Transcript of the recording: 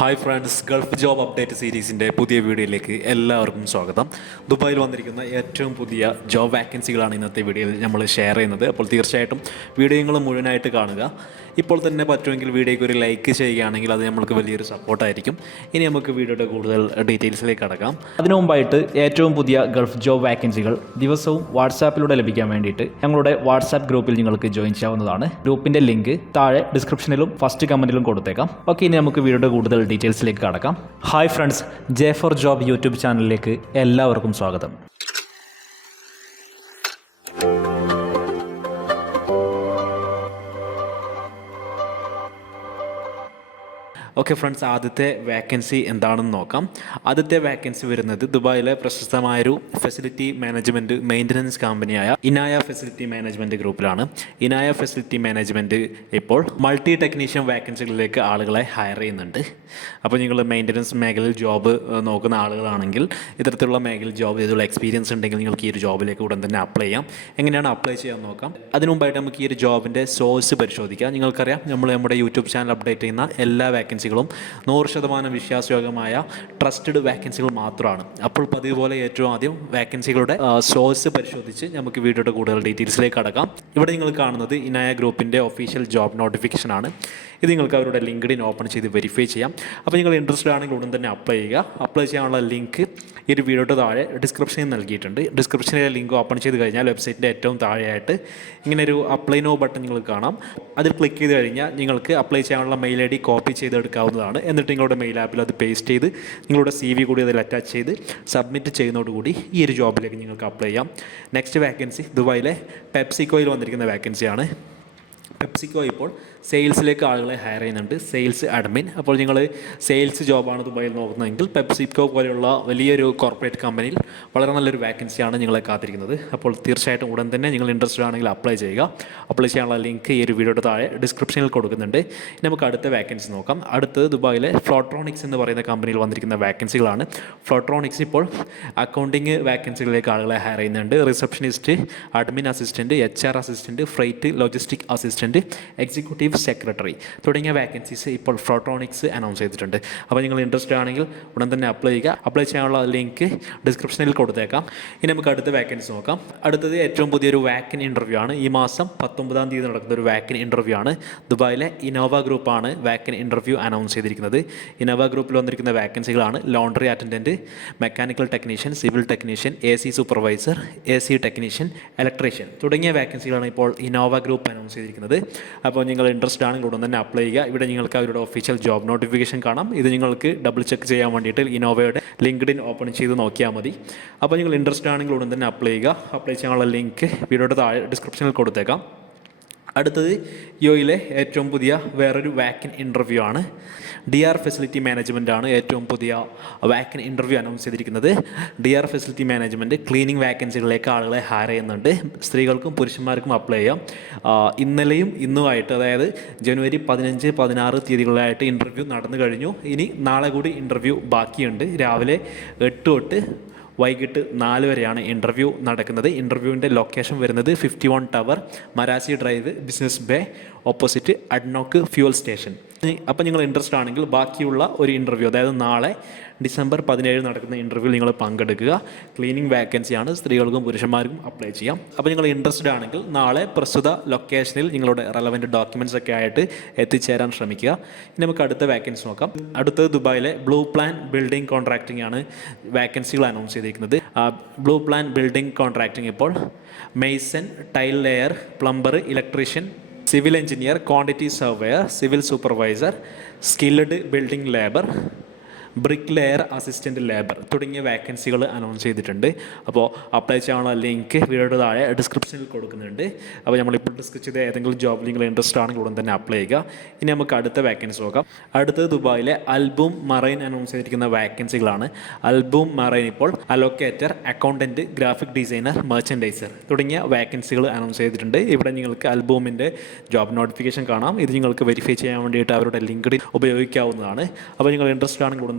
Hi friends Gulf job update സീരീസിന്റെ പുതിയ വീഡിയോയിലേക്ക് എല്ലാവർക്കും സ്വാഗതം. ദുബായിൽ വന്നിരിക്കുന്ന ഏറ്റവും പുതിയ ജോബ് വാക്കൻസികളാണ് ഇന്നത്തെ വീഡിയോയിൽ നമ്മൾ ഷെയർ ചെയ്യുന്നത്. അപ്പോൾ തീർച്ചയായിട്ടും വീഡിയോകൾ മുഴുവനായിട്ട് കാണുക. ഇപ്പോൾ തന്നെ പറ്റുമെങ്കിൽ വീഡിയോയ്ക്ക് ഒരു ലൈക്ക് ചെയ്യുകയാണെങ്കിൽ അത് നമ്മൾക്ക് വലിയൊരു സപ്പോർട്ടായിരിക്കും ഇനി നമുക്ക് വീഡിയോയുടെ കൂടുതൽ ഡീറ്റെയിൽസിലേക്ക് അടക്കാം അതിനു മുമ്പായിട്ട് ഏറ്റവും പുതിയ ഗൾഫ് ജോബ് വാക്കൻസികൾ ദിവസവും വാട്സാപ്പിലൂടെ ലഭിക്കാൻ വേണ്ടിയിട്ട് ഞങ്ങളുടെ വാട്സാപ്പ് ഗ്രൂപ്പിൽ നിങ്ങൾക്ക് ജോയിൻ ചെയ്യാവുന്നതാണ്. ഗ്രൂപ്പിന്റെ ലിങ്ക് താഴെ ഡിസ്ക്രിപ്ഷനിലും ഫസ്റ്റ് കമന്റിലും കൊടുത്തേക്കാം. ഓക്കെ ഇനി നമുക്ക് വീഡിയോയുടെ കൂടുതൽ ഡീറ്റെയിൽസിലേക്ക് കടക്കാം. Hi friends J four job YouTube ചാനലിലേക്ക് എല്ലാവർക്കും സ്വാഗതം. ഓക്കെ ഫ്രണ്ട്സ് ആദ്യത്തെ വേക്കൻസി എന്താണെന്ന് നോക്കാം. ആദ്യത്തെ വേക്കൻസി വരുന്നത് ദുബായിലെ പ്രശസ്തമായൊരു ഫെസിലിറ്റി മാനേജ്മെന്റ് മെയിന്റനൻസ് കമ്പനിയായ ഇനായ ഫെസിലിറ്റി മാനേജ്മെന്റ് ഗ്രൂപ്പിലാണ്. ഇനായ ഫെസിലിറ്റി മാനേജ്മെന്റ് ഇപ്പോൾ മൾട്ടി ടെക്നീഷ്യൻ വേക്കൻസികളിലേക്ക് ആളുകളെ ഹയർ ചെയ്യുന്നുണ്ട്. അപ്പോൾ നിങ്ങൾ മെയിന്റനൻസ് മേഖലയിൽ ജോബ് നോക്കുന്ന ആളുകളാണെങ്കിൽ ഇത്തരത്തിലുള്ള മേഖലയിൽ ജോബ് ചെയ്തുള്ള എക്സ്പീരിയൻസ് ഉണ്ടെങ്കിൽ നിങ്ങൾക്ക് ഈ ഒരു ജോബിലേക്ക് ഉടൻ തന്നെ അപ്ലൈ ചെയ്യാം. എങ്ങനെയാണ് അപ്ലൈ ചെയ്യാൻ നോക്കാം? അതിനു മുമ്പായിട്ട് നമുക്ക് ഈ ഒരു ജോബിന്റെ സോഴ്സ് പരിശോധിക്കാം. നിങ്ങൾക്കറിയാം നമ്മൾ നമ്മുടെ യൂട്യൂബ് ചാനൽ അപ്ഡേറ്റ് ചെയ്യുന്ന എല്ലാ വാക്കൻസികളും നൂറ് ശതമാനം വിശ്വാസയോഗ്യമായ ട്രസ്റ്റഡ് വാക്കൻസികൾ മാത്രമാണ്. അപ്പോൾ പതിവ് പോലെ ഏറ്റവും ആദ്യം വാക്കൻസികളുടെ സോഴ്സ് പരിശോധിച്ച് നമുക്ക് വീഡിയോയുടെ കൂടുതൽ ഡീറ്റെയിൽസിലേക്ക് കടക്കാം. ഇവിടെ നിങ്ങൾ കാണുന്നത് ഇനായ ഗ്രൂപ്പിന്റെ ഒഫീഷ്യൽ ജോബ് നോട്ടിഫിക്കേഷൻ ആണ്. ഇത് നിങ്ങൾക്ക് അവരുടെ ലിങ്ക്ഡിൻ ഓപ്പൺ ചെയ്ത് വെരിഫൈ ചെയ്യാം. അപ്പോൾ നിങ്ങൾ ഇൻട്രസ്റ്റഡ് ആണെങ്കിൽ ഉടൻ തന്നെ അപ്ലൈ ചെയ്യുക. അപ്ലൈ ചെയ്യാനുള്ള ലിങ്ക് ഈ ഒരു വീഡിയോയുടെ താഴെ ഡിസ്ക്രിപ്ഷനിൽ നൽകിയിട്ടുണ്ട്. ഡിസ്ക്രിപ്ഷനിലെ ലിങ്ക് ഓപ്പൺ ചെയ്ത് കഴിഞ്ഞാൽ വെബ്സൈറ്റിന്റെ ഏറ്റവും താഴെയായിട്ട് ഇങ്ങനെ ഒരു അപ്ലൈ നോ ബട്ടൺ നിങ്ങൾ കാണാം. അതിൽ ക്ലിക്ക് ചെയ്ത് കഴിഞ്ഞാൽ നിങ്ങൾക്ക് അപ്ലൈ ചെയ്യാനുള്ള മെയിൽ ഐ ഡി കോപ്പി ചെയ്തെടുക്കാവുന്നതാണ് എന്നിട്ട് നിങ്ങളുടെ മെയിൽ ആപ്പിൽ അത് പേസ്റ്റ് ചെയ്ത് നിങ്ങളുടെ സി വി കൂടി അതിൽ അറ്റാച്ച് ചെയ്ത് സബ്മിറ്റ് ചെയ്യുന്നതോടുകൂടി ഈ ഒരു ജോബിലേക്ക് നിങ്ങൾക്ക് അപ്ലൈ ചെയ്യാം. നെക്സ്റ്റ് വാക്കൻസി ദുബായിലെ പെപ്സിക്കോയിൽ വന്നിരിക്കുന്ന വാക്കൻസിയാണ് പെപ്സിക്കോ ഇപ്പോൾ സെയിൽസിലേക്ക് ആളുകളെ ഹയർ ചെയ്യുന്നുണ്ട്. സെയിൽസ് അഡ്മിൻ അപ്പോൾ നിങ്ങൾ സെയിൽസ് ജോബാണ് ദുബായിൽ നോക്കുന്നതെങ്കിൽ പെപ്സിക്കോ പോലെയുള്ള വലിയൊരു കോർപ്പറേറ്റ് കമ്പനിയിൽ വളരെ നല്ലൊരു വാക്കൻസിയാണ് നിങ്ങളെ കാത്തിരിക്കുന്നത്. അപ്പോൾ തീർച്ചയായിട്ടും ഉടൻ തന്നെ നിങ്ങൾ ഇൻട്രസ്റ്റഡ് ആണെങ്കിൽ അപ്ലൈ ചെയ്യുക. അപ്ലൈ ചെയ്യാനുള്ള ലിങ്ക് ഈ ഒരു വീഡിയോയുടെ താഴെ ഡിസ്ക്രിപ്ഷനിൽ കൊടുക്കുന്നുണ്ട്. നമുക്ക് അടുത്ത വാക്കൻസി നോക്കാം. അടുത്തത് ദുബായിലെ ഫ്ലോട്രോണിക്സ് എന്ന് പറയുന്ന കമ്പനിയിൽ വന്നിരിക്കുന്ന വാക്കൻസികളാണ് ഫ്ലോട്രോണിക്സ് ഇപ്പോൾ അക്കൗണ്ടിങ് വാക്കൻസികളിലേക്ക് ആളുകളെ ഹയർ ചെയ്യുന്നുണ്ട്. Receptionist admin assistant H R assistant freight logistic assistant executive secretary തുടങ്ങിയ വാക്കൻസീസ് ഇപ്പോൾ ഫ്രോട്രോണിക്സ് അനൗൺസ് ചെയ്തിട്ടുണ്ട്. അപ്പോൾ നിങ്ങൾ ഇൻട്രസ്റ്റഡ് ആണെങ്കിൽ ഉടൻ തന്നെ അപ്ലൈ ചെയ്യുക. അപ്ലൈ ചെയ്യാനുള്ള ലിങ്ക് ഡിസ്ക്രിപ്ഷനിൽ കൊടുത്തേക്കാം. ഇനി നമുക്ക് അടുത്ത വാക്കൻസി നോക്കാം. അടുത്തത് ഏറ്റവും പുതിയൊരു വാക്കൻ ഇന്റർവ്യൂ ആണ്. ഈ മാസം പത്തൊമ്പതാം തീയതി നടക്കുന്ന ഒരു വാക്കൻ ഇന്റർവ്യൂ ആണ്. ദുബായിലെ ഇനോവ ഗ്രൂപ്പാണ് വാക്കൻ ഇന്റർവ്യൂ അനൗൺസ് ചെയ്തിരിക്കുന്നത്. ഇനോവ ഗ്രൂപ്പിൽ വന്നിരിക്കുന്ന വാക്കൻസികളാണ് laundry attendant mechanical technician civil technician A C supervisor A C technician electrician തുടങ്ങിയ വാക്കൻസികളാണ് ഇപ്പോൾ ഇനോവ ഗ്രൂപ്പ് അനൗൺസ് ചെയ്തിരിക്കുന്നത്. അപ്പോൾ നിങ്ങൾ ഇൻട്രസ്റ്റ് ആണെങ്കിൽ ഉടൻ തന്നെ അപ്ലൈ ചെയ്യുക. ഇവിടെ നിങ്ങൾക്ക് അവരുടെ ഒഫീഷ്യൽ ജോബ് നോട്ടിഫിക്കേഷൻ കാണാം. ഇത് നിങ്ങൾക്ക് ഡബിൾ ചെക്ക് ചെയ്യാൻ വേണ്ടിയിട്ട് ഇനോവയുടെ ലിങ്ക്ഡിൻ ഓപ്പൺ ചെയ്ത് നോക്കിയാൽ മതി. അപ്പോൾ നിങ്ങൾ ഇൻട്രസ്റ്റ് ആണെങ്കിൽ ഉടൻ തന്നെ അപ്ലൈ ചെയ്യുക. അപ്ലൈ ചെയ്യാനുള്ള ലിങ്ക് വീഡിയോയുടെ താഴെ ഡിസ്ക്രിപ്ഷനിൽ കൊടുത്തേക്കാം. അടുത്തത് യോയിലെ ഏറ്റവും പുതിയ വേറൊരു വാക്കൻ ഇന്റർവ്യൂ ആണ്. ഡി ആർ ഫെസിലിറ്റി മാനേജ്മെന്റ് ആണ് ഏറ്റവും പുതിയ വാക്കൻ ഇന്റർവ്യൂ അനൗൺസ് ചെയ്തിരിക്കുന്നത്. D R facility management cleaning വാക്കൻസികളിലേക്ക് ആളുകളെ ഹയർ ചെയ്യുന്നുണ്ട്. സ്ത്രീകൾക്കും പുരുഷന്മാർക്കും അപ്ലൈ ചെയ്യാം. ഇന്നലെയും ഇന്നുമായിട്ട് അതായത് ജനുവരി പതിനഞ്ച് പതിനാറ് തീയതികളിലായിട്ട് ഇന്റർവ്യൂ നടന്നു കഴിഞ്ഞു. ഇനി നാളെ കൂടി ഇന്റർവ്യൂ ബാക്കിയുണ്ട്. രാവിലെ എട്ട് തൊട്ട് വൈകിട്ട് നാല് വരെയാണ് ഇന്റർവ്യൂ നടക്കുന്നത്. ഇന്റർവ്യൂവിന്റെ ലൊക്കേഷൻ വരുന്നത് fifty one tower Marasi drive business bay opposite ADNOC fuel station അപ്പോൾ നിങ്ങൾ ഇൻട്രസ്റ്റ് ആണെങ്കിൽ ബാക്കിയുള്ള ഒരു ഇന്റർവ്യൂ അതായത് നാളെ ഡിസംബർ പതിനേഴ് നടക്കുന്ന ഇന്റർവ്യൂ നിങ്ങൾ പങ്കെടുക്കുക. ക്ലീനിങ് വേക്കൻസിയാണ് സ്ത്രീകൾക്കും പുരുഷന്മാർക്കും അപ്ലൈ ചെയ്യാം. അപ്പോൾ നിങ്ങൾ ഇൻട്രസ്റ്റഡ് ആണെങ്കിൽ നാളെ പ്രസ്തുത ലൊക്കേഷനിൽ നിങ്ങളുടെ റെലവന്റ് ഡോക്യുമെന്റ്സ് ഒക്കെ ആയിട്ട് എത്തിച്ചേരാൻ ശ്രമിക്കുക. ഇനി നമുക്ക് അടുത്ത വാക്കൻസി നോക്കാം. അടുത്തത് ദുബായിലെ ബ്ലൂ പ്ലാൻ ബിൽഡിംഗ് കോൺട്രാക്റ്റിംഗ് ആണ് വാക്കൻസികൾ അനൗൺസ് ചെയ്തിരിക്കുന്നത്. ബ്ലൂ പ്ലാൻ ബിൽഡിംഗ് കോൺട്രാക്റ്റിംഗ് ഇപ്പോൾ mason tile layer plumber electrician civil engineer quantity surveyor civil supervisor skilled building labour brick layer assistant labour തുടങ്ങിയ വാക്കൻസികൾ അനൗൺസ് ചെയ്തിട്ടുണ്ട്. അപ്പോൾ അപ്ലൈ ചെയ്യാനുള്ള ലിങ്ക് വീഡിയോയുടെ താഴെ ഡിസ്ക്രിപ്ഷനിൽ കൊടുക്കുന്നുണ്ട്. അപ്പോൾ നമ്മളിപ്പോൾ ഡിസ്കസ് ചെയ്ത ഏതെങ്കിലും ജോബ് നിങ്ങൾ ഇൻട്രസ്റ്റ് ആണെങ്കിൽ ഉടൻ തന്നെ അപ്ലൈ ചെയ്യുക. ഇനി നമുക്ക് അടുത്ത വാക്കൻസി നോക്കാം. അടുത്തത് ദുബായിലെ അൽബും മറൈൻ അനൗൺസ് ചെയ്തിരിക്കുന്ന വാക്കൻസികളാണ് അൽബും മറൈൻ ഇപ്പോൾ allocator accountant graphic designer merchandiser തുടങ്ങിയ വാക്കൻസികൾ അനൗൺസ് ചെയ്തിട്ടുണ്ട്. ഇവിടെ നിങ്ങൾക്ക് അൽബൂമിന്റെ ജോബ് നോട്ടിഫിക്കേഷൻ കാണാം. ഇത് നിങ്ങൾക്ക് വെരിഫൈ ചെയ്യാൻ വേണ്ടിയിട്ട് അവരുടെ ലിങ്ക് ഉപയോഗിക്കാവുന്നതാണ്. അപ്പോൾ നിങ്ങൾ ഇൻട്രസ്റ്റ് ആണെങ്കിൽ ഉടൻ